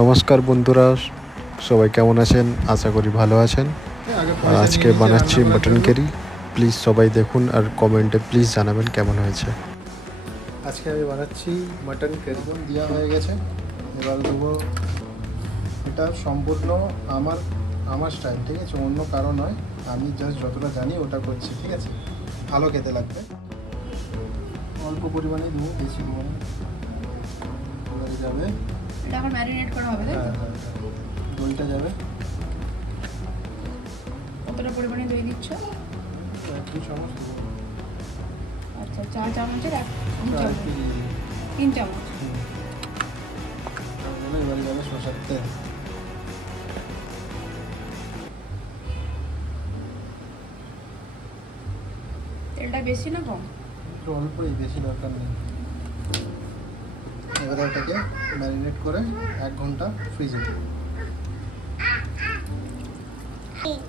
নমস্কার বন্ধুরা, সবাই কেমন আছেন? আশা করি ভালো আছেন। আজকে বানাচ্ছি মাটন কারি। প্লিজ সবাই দেখুন আর কমেন্টে প্লিজ জানাবেন কেমন হয়েছে। আজকে আমি বানাচ্ছি মাটন কারি। দেওয়া হয়ে গেছে, এবার দেবো। এটা সম্পূর্ণ আমার স্টাইল, ঠিক আছে? অন্য কারো নয়, আমি জাস্ট যতটা জানি ওটা করছি, ঠিক আছে? ভালো খেতে লাগবে। অল্প পরিমাণে দেবো, বেশি দেবো না। যাবে, এটা আবার ম্যারিনেট করা হবে, তাই? হ্যাঁ, দইটা যাবে। কতটা পরিমাণে দই দিচ্ছ? 2 চামচ দেবো। আচ্ছা, 4 চামচের 3 চামচ। এবারে যাবে সরষের তেল। তেলটা বেশি না কম? একটু অল্পই, বেশি দরকার নেই। এবারে এটাকে ম্যারিনেট করে 1 ঘন্টা ফ্রিজে দেবো।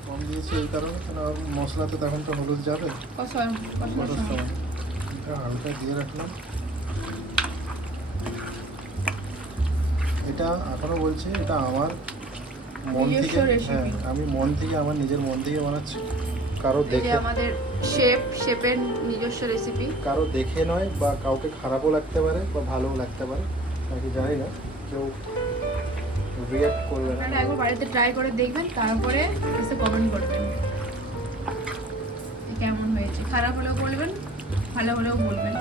কম দিয়েছি এই কারণে, কেন মশলাতে তখন তো হলুদ যাবে। হালকা দিয়ে রাখলাম। এটা এখনো বলছি, এটা আমার মন থেকে, হ্যাঁ, আমি মন থেকে, আমার নিজের মন থেকে বানাচ্ছি। কারো দেখে, আমাদের শেফের নিজস্ব রেসিপি। কারো দেখে নয়, বা কাউকে খারাপও লাগতে পারে বা ভালোও লাগতে পারে, নাকি জানি না, কেউ রিঅ্যাক্ট করবে না। আপনারা একবার বাড়িতে ট্রাই করে দেখবেন, তারপরে এসে কমেন্ট করবেন কেমন হয়েছে। খারাপ হলেও বলবেন, ভালো হলেও বলবেন।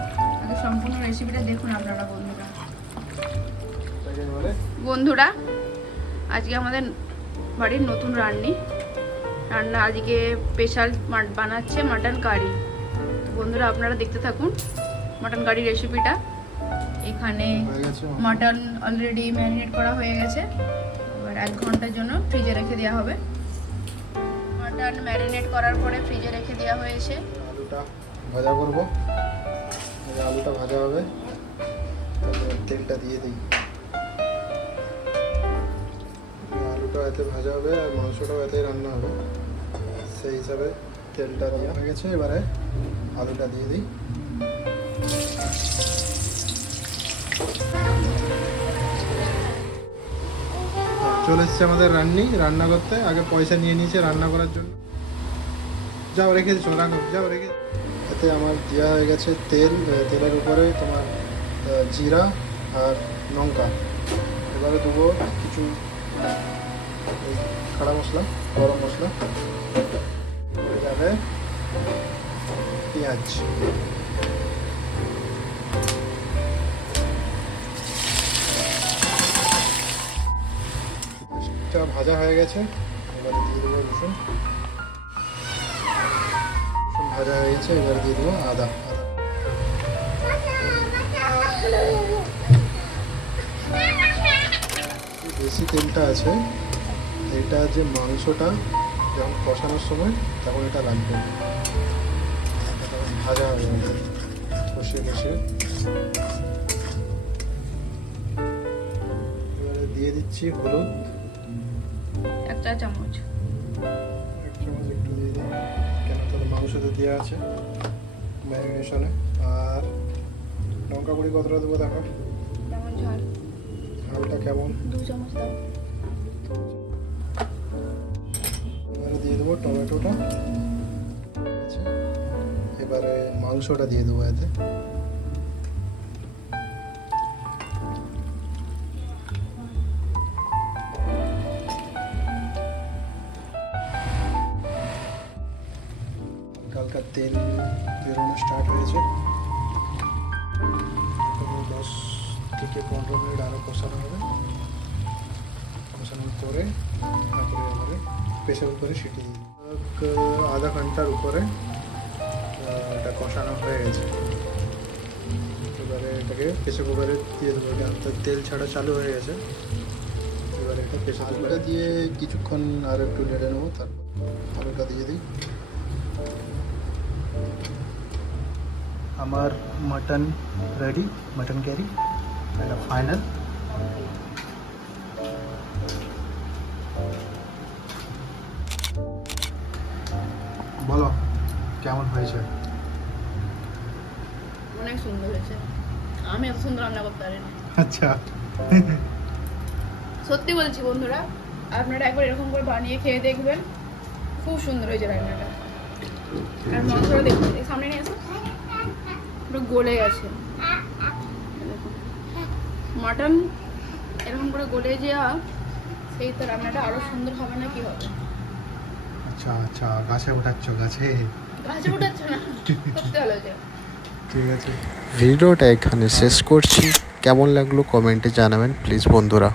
আগে সম্পূর্ণ রেসিপিটা দেখুন আপনারা বন্ধুরা। আজকে আমাদের বাড়ির নতুন রান্না আজকে স্পেশাল বানাচ্ছে মাটন কারি। বন্ধুরা আপনারা দেখতে থাকুন মাটন কারি রেসিপিটা। এখানে মাটন অলরেডি ম্যারিনেট করা হয়ে গেছে, এবার 1 ঘন্টার জন্য ফ্রিজে রেখে দেওয়া হবে। মাটন ম্যারিনেট করার পরে ফ্রিজে রেখে দেওয়া হয়েছে। আলুটা ভাজা করবো, আলুটা ভাজা হবে, তারপরে তেলটা দিয়ে দিই। আলুটা এতে ভাজা হবে আর মাংসটাও এতেই রান্না হবে, সেই হিসাবে তেলটা দেওয়া হয়ে গেছে। এবারে আলুটা দিয়ে দিই। চলে এসছে আমাদের রান্না করতে। আগে পয়সা নিয়ে নিয়েছে রান্না করার জন্য। যাও রেখে দিচ্ছ, রাখো, যাও রেখে। এতে আমার দেওয়া হয়ে গেছে তেল। তেলের উপরে তোমার জিরা আর লঙ্কা। এবারে দেবো কিছু খাড়া মশলা, গরম মশলা, যাবে পেঁয়াজ। ভাজা হয়ে গেছে, এবারে দিয়ে দেবো রসুন। ভাজা হয়ে গেছে, এবার দিয়ে দেবো আদা। বেশি তেলটা আছে, এটা যে মাংসটা যখন কষানোর সময় তখন এটা লাগবে, তখন ভাজা হবে কষিয়ে কষিয়ে। এবারে দিয়ে দিচ্ছি হলুদ, 1 চা চামচ। 1 চামচ একটু দিয়ে দিই, কেন তাহলে মাংসতে দেওয়া আছে ম্যারিনেশনে। আর লঙ্কা গুঁড়ি কতটা দেবো দেখো, কেমন ঝাল? ঝালটা কেমন? 2 চামচ দাও। এবারে দিয়ে দেবো টমেটোটা। এবারে মাংসটা দিয়ে দেবো এতে। হালকা তেল বেরোনো স্টার্ট হয়েছে। 10 থেকে 15 মিনিট আরও কষানো হবে। কষানোর পরে তারপরে এবারে প্রেশার কুকারে সিটি দিই। আধা ঘন্টার উপরে এটা কষানো হয়ে গেছে। এবারে এটাকে প্রেশার কুকারে দিয়ে দেবো। এটা তেল ছাড়া চালু হয়ে গেছে। এবারে এটা প্রেশার কুকারে দিয়ে কিছুক্ষণ আর একটু নেড়ে নেবো, তারপর আলুটা দিয়ে দিই। আমার মাটন রেডি, মাটন কারি এটা ফাইনাল। বলো কেমন হয়েছে? অনেক সুন্দর হয়েছে। আমি এত সুন্দর রান্না করতে পারি না। আচ্ছা, সত্যি বলছি বন্ধুরা, আপনারা একবার এরকম করে বানিয়ে খেয়ে দেখবেন, খুব সুন্দর হয়েছে রান্নাটা। আর মাংসটা দেখুন, এই সামনে নিয়ে আসো, পুরো গলে গেছে। মাটন এরকম করে গলে যাওয়া, সেই তো রান্নাটা আরো সুন্দর হবে না কি হবে? আচ্ছা আচ্ছা, গাছে ওঠাচ্ছ, গাছে। গাছে উঠাচ্ছে না, সত্যি ভালো হয়েছে। ঠিক আছে। ভিডিওটা এখানে শেষ করছি। কেমন লাগলো কমেন্টে জানাবেন প্লিজ বন্ধুরা।